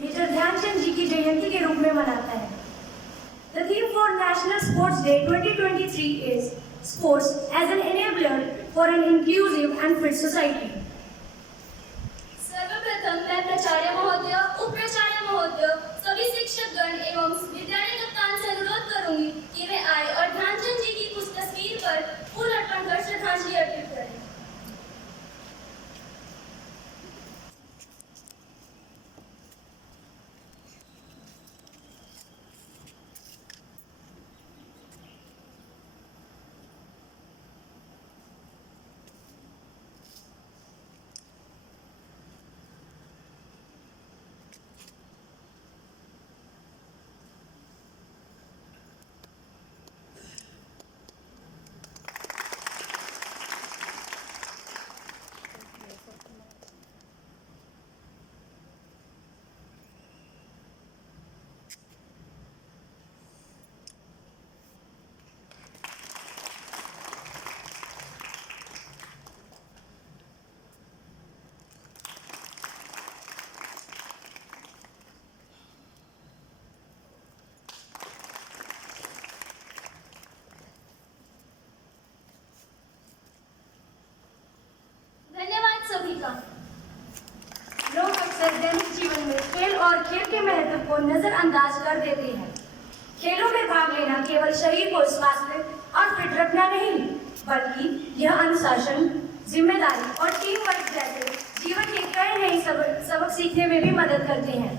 Major Dhyanchand जी की जयंती के रूप में मनाता है। The theme for National Sports Day 2023 is Sports as an Enabler for an Inclusive and Fit Society. सर्वप्रथम मैं प्राचार्य महोदय, उप प्राचार्य महोदय, सभी शिक्षकगण एवं विद्यालय कप्तान से अनुरोध करूंगी कि वे आए और ध्यानचंद जी की कुछ तस्वीर पर फूल अर्पण कर श्रद्धांजलि अर्पित करें। धन्यवाद सभी का। लोग अक्सर दैनिक जीवन में खेल और खेल के महत्व को नजरअंदाज कर देते हैं। खेलों में भाग लेना केवल शरीर को स्वस्थ और फिट रखना नहीं, बल्कि यह अनुशासन, जिम्मेदारी और टीम वर्क जैसे जीवन के कई नए सबक सीखने में भी मदद करते हैं।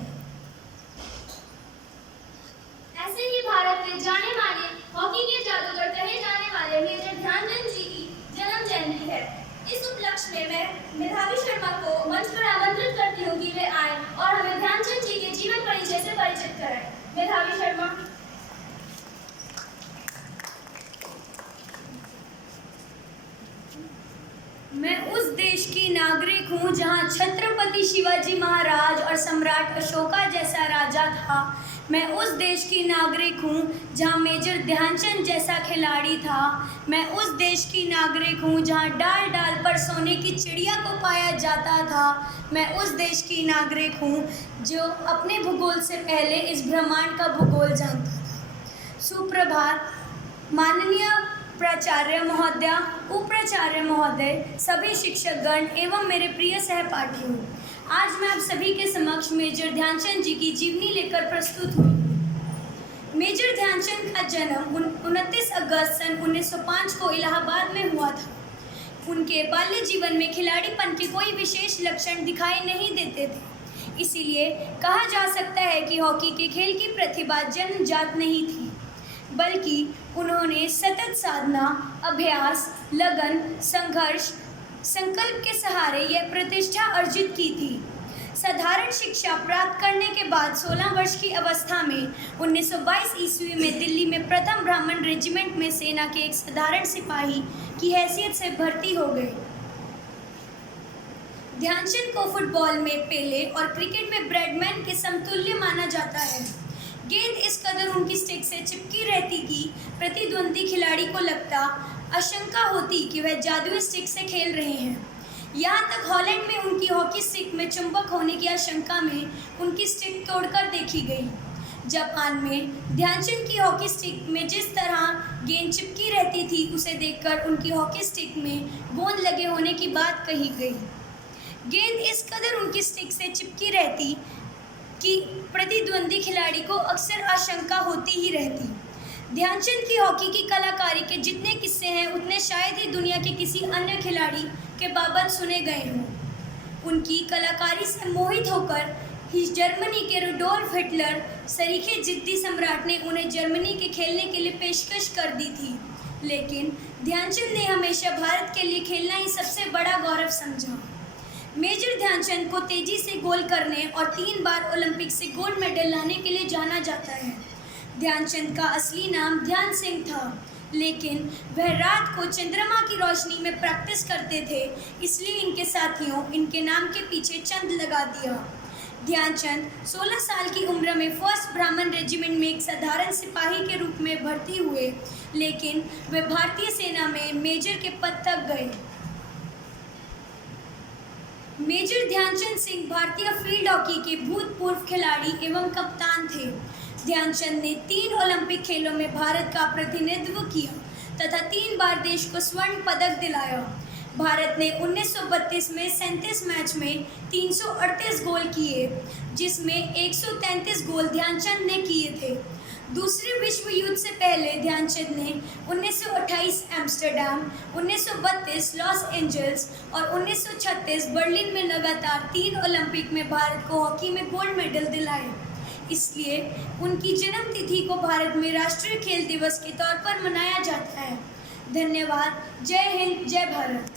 ऐसे ही भारत के जाने माने हॉकी के जादूगर कहे जाने वाले मेजर ध्यानचंद जी की जन्म जयंती है। इस उपलक्ष्य में मैं मेधावी शर्मा को मंच पर आमंत्रित करती हूँ कि वे आए और हमें ध्यानचंद जी के जीवन परिचय से परिचित कराएं। मेधावी शर्मा। मैं उस देश की नागरिक हूँ जहाँ छत्रपति शिवाजी महाराज और सम्राट अशोका जैसा राजा था। मैं उस देश की नागरिक हूँ जहाँ मेजर ध्यानचंद जैसा खिलाड़ी था। मैं उस देश की नागरिक हूँ जहाँ डाल डाल पर सोने की चिड़िया को पाया जाता था। मैं उस देश की नागरिक हूँ जो अपने भूगोल से पहले इस ब्रह्मांड का भूगोल जानता था। सुप्रभात माननीय प्राचार्य महोदया, उप प्राचार्य महोदय, सभी शिक्षकगण एवं मेरे प्रिय सहपाठियों, आज मैं आप सभी के समक्ष मेजर ध्यानचंद जी की जीवनी लेकर प्रस्तुत हुई हूँ। मेजर ध्यानचंद का जन्म 29 अगस्त सन 1905 को इलाहाबाद में हुआ था। उनके बाल्य जीवन में खिलाड़ीपन के कोई विशेष लक्षण दिखाई नहीं देते थे, इसीलिए कहा जा सकता है कि हॉकी के खेल की प्रतिभा जन्मजात नहीं थी, बल्कि उन्होंने सतत साधना, अभ्यास, लगन, संघर्ष, संकल्प के सहारे यह प्रतिष्ठा अर्जित की थी। साधारण शिक्षा प्राप्त करने के बाद 16 वर्ष की अवस्था में 1922 ईस्वी में दिल्ली में प्रथम ब्राह्मण रेजिमेंट में सेना के एक साधारण सिपाही की हैसियत से भर्ती हो गए। ध्यानचंद को फुटबॉल में पेले और क्रिकेट में ब्रैडमैन के समतुल्य माना जाता है। गेंद इस कदर उनकी स्टिक से चिपकी रहती कि प्रतिद्वंदी खिलाड़ी को लगता, आशंका होती कि वह जादुई स्टिक से खेल रहे हैं। यहाँ तक हॉलैंड में उनकी हॉकी स्टिक में चुंबक होने की आशंका में उनकी स्टिक तोड़कर देखी गई। जापान में ध्यानचंद की हॉकी स्टिक में जिस तरह गेंद चिपकी रहती थी, उसे देखकर उनकी हॉकी स्टिक में गोंद लगे होने की बात कही गई। गेंद इस कदर उनकी स्टिक से चिपकी रहती कि प्रतिद्वंदी खिलाड़ी को अक्सर आशंका होती ही रहती। ध्यानचंद की हॉकी की कलाकारी के जितने किस्से हैं, उतने शायद ही दुनिया के किसी अन्य खिलाड़ी के बाबत सुने गए हों। उनकी कलाकारी से मोहित होकर ही जर्मनी के रुडोल्फ हिटलर सरीखे जिद्दी सम्राट ने उन्हें जर्मनी के खेलने के लिए पेशकश कर दी थी, लेकिन ध्यानचंद ने हमेशा भारत के लिए खेलना ही सबसे बड़ा गौरव समझा। मेजर ध्यानचंद को तेजी से गोल करने और 3 बार ओलंपिक से गोल्ड मेडल लाने के लिए जाना जाता है। ध्यानचंद का असली नाम ध्यान सिंह था, लेकिन वह रात को चंद्रमा की रोशनी में प्रैक्टिस करते थे, इसलिए इनके साथियों इनके नाम के पीछे चंद लगा दिया। ध्यानचंद 16 साल की उम्र में फर्स्ट ब्राह्मण रेजिमेंट में एक साधारण सिपाही के रूप में भर्ती हुए, लेकिन वे भारतीय सेना में मेजर के पद तक गए। मेजर ध्यानचंद सिंह भारतीय फील्ड हॉकी के भूतपूर्व खिलाड़ी एवं कप्तान थे। ध्यानचंद ने 3 ओलंपिक खेलों में भारत का प्रतिनिधित्व किया तथा 3 बार देश को स्वर्ण पदक दिलाया। भारत ने 1932 में 37 मैच में 338 गोल किए, जिसमें 133 गोल ध्यानचंद ने किए थे। दूसरे विश्व युद्ध से पहले ध्यानचंद ने 1928 एम्स्टर्डम, 1932 लॉस एंजल्स और 1936 बर्लिन में लगातार 3 ओलंपिक में भारत को हॉकी में गोल्ड मेडल दिलाए। इसलिए उनकी जन्म तिथि को भारत में राष्ट्रीय खेल दिवस के तौर पर मनाया जाता है। धन्यवाद। जय हिंद, जय भारत।